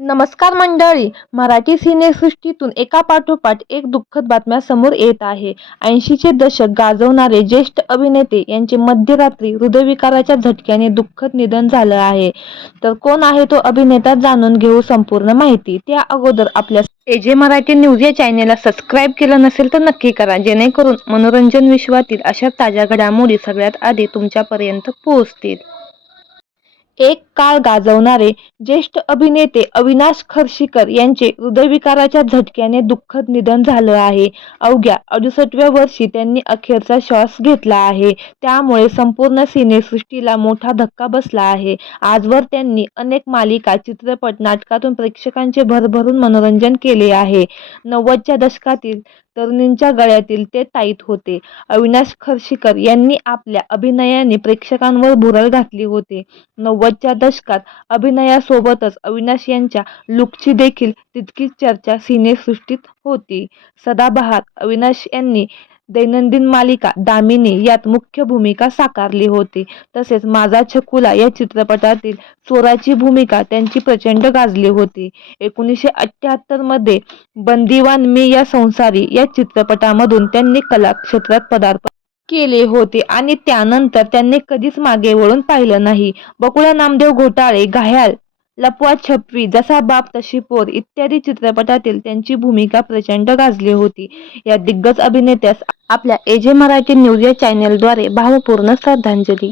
नमस्कार मंडळी. मराठी सिनेसृष्टीतून एका पाठोपाठ एक दुःखद बातम्या समोर येत आहे. ऐंशीचे दशक गाजवणारे ज्येष्ठ अभिनेते यांचे मध्यरात्री हृदयविकाराच्या झटक्याने दुःखद निधन झालं आहे. तर कोण आहे तो अभिनेता जाणून घेऊ संपूर्ण माहिती. त्या अगोदर आपल्या एजे मराठी न्यूज या चॅनेलला सबस्क्राईब केलं नसेल तर नक्की करा. जेणेकरून मनोरंजन विश्वातील अशा ताज्या घडामोडी सगळ्यात आधी तुमच्यापर्यंत पोहोचतील. एक काळ गाजवणारे ज्येष्ठ अभिनेते अविनाश खर्शीकर यांचे हृदयविकाराच्या झटक्याने दुःखद निधन झालं आहे. अवघ्या अडुसष्टव्या वर्षी त्यांनी अखेरचा श्वास घेतला आहे. त्यामुळे संपूर्ण सिनेसृष्टीला मोठा धक्का बसला आहे. आजवर त्यांनी अनेक मालिका चित्रपट नाटकातून प्रेक्षकांचे भरभरून मनोरंजन केले आहे. नव्वदच्या दशकातील तरुणींच्या गळ्यातील ते ताईत होते. अविनाश खर्शीकर यांनी आपल्या अभिनयाने प्रेक्षकांवर भुरळ घातली होती. नव्वदच्या दशकात अभिनयासोबतच अविनाश यांच्या लुकची देखील तितकीच चर्चा सिनेसृष्टीत होती. सदाबहार अविनाश यांनी दैनंदिन मालिका दामिनी यात मुख्य भूमिका साकारली होती. तसेच माझा छकुला या चित्रपटातील चोराची भूमिका त्यांची प्रचंड गाजली होती. एकोणीसशे अठ्ठ्याहत्तरमध्ये बंदिवान मी या संसारी या चित्रपटामधून त्यांनी कला क्षेत्रात पदार्पण केले होते आणि त्यानंतर त्यांनी कधीच मागे वळून पाहिलं नाही. बकुळा नामदेव घोटाळे घायाल लपवा छपवी जसा बाप तशी पोर इत्यादी चित्रपटातील त्यांची भूमिका प्रचंड गाजली होती. या दिग्गज अभिनेत्यास आपल्या एजे मराठी न्यूज या चॅनेलद्वारे भावपूर्ण श्रद्धांजली.